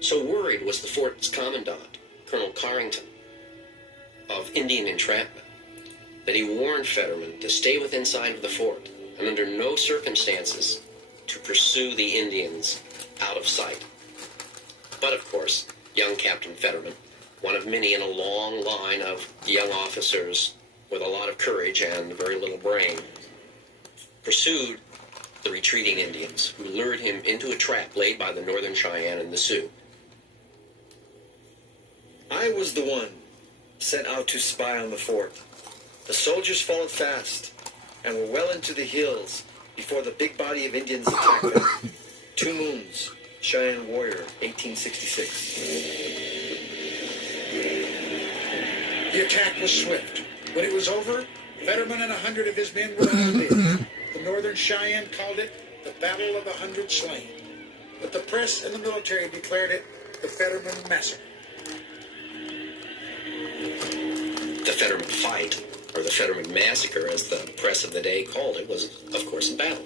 So worried was the fort's commandant, Colonel Carrington, of Indian entrapment, that he warned Fetterman to stay within sight of the fort and under no circumstances to pursue the Indians out of sight. But of course, young Captain Fetterman, one of many in a long line of young officers with a lot of courage and very little brain, pursued the retreating Indians, who lured him into a trap laid by the Northern Cheyenne and the Sioux. I was the one sent out to spy on the fort. The soldiers followed fast and were well into the hills before the big body of Indians attacked them. 2 Moons, Cheyenne Warrior, 1866. The attack was swift. When it was over, Fetterman and 100 of his men were all dead. The Northern Cheyenne called it the Battle of 100 Slain. But the press and the military declared it the Fetterman Massacre. The Fetterman Fight, or the Fetterman Massacre, as the press of the day called it, was, of course, a battle.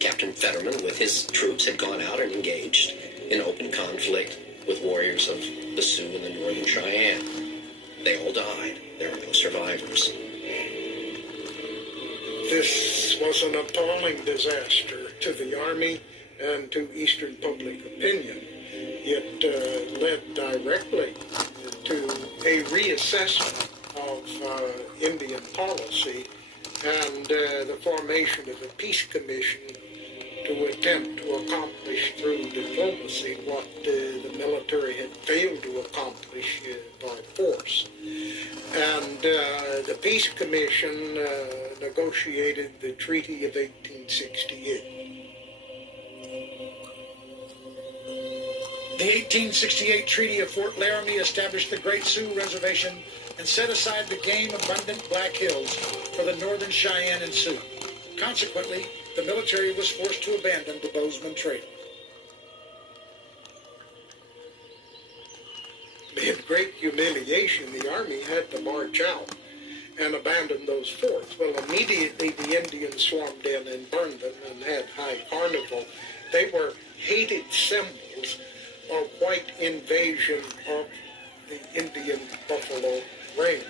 Captain Fetterman, with his troops, had gone out and engaged in open conflict with warriors of the Sioux and the Northern Cheyenne. They all died. There were no survivors. This was an appalling disaster to the Army and to Eastern public opinion. It led directly to a reassessment of Indian policy and the formation of a peace commission to attempt to accomplish through diplomacy what the military had failed to accomplish by force. And the peace commission negotiated the Treaty of 1868. The 1868 Treaty of Fort Laramie established the Great Sioux Reservation and set aside the game abundant Black Hills for the Northern Cheyenne and Sioux. Consequently, the military was forced to abandon the Bozeman Trail. In great humiliation, the Army had to march out and abandon those forts. Well, immediately the Indians swarmed in and burned them and had high carnival. They were hated symbols of white invasion of the Indian Buffalo Range.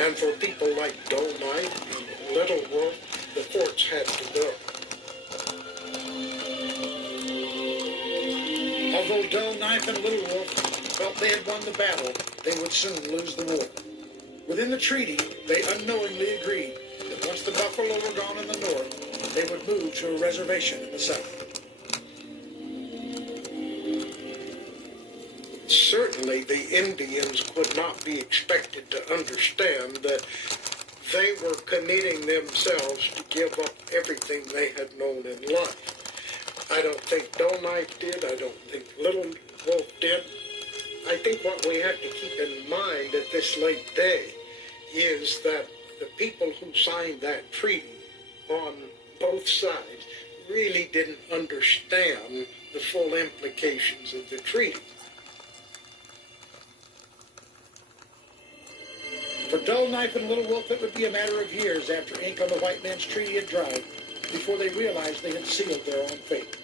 And for people like Doe Knife and Little Wolf, the forts had to go. Although Doe Knife and Little Wolf felt they had won the battle, they would soon lose the war. Within the treaty, they unknowingly agreed that once the buffalo were gone in the north, they would move to a reservation in the south. Certainly, the Indians could not be expected to understand that they were committing themselves to give up everything they had known in life. I don't think Doe Knife did. I don't think Little Wolf did. I think what we have to keep in mind at this late day is that the people who signed that treaty on both sides really didn't understand the full implications of the treaty. For Doe Knife and Little Wolf, it would be a matter of years after ink on the white man's treaty had dried before they realized they had sealed their own fate.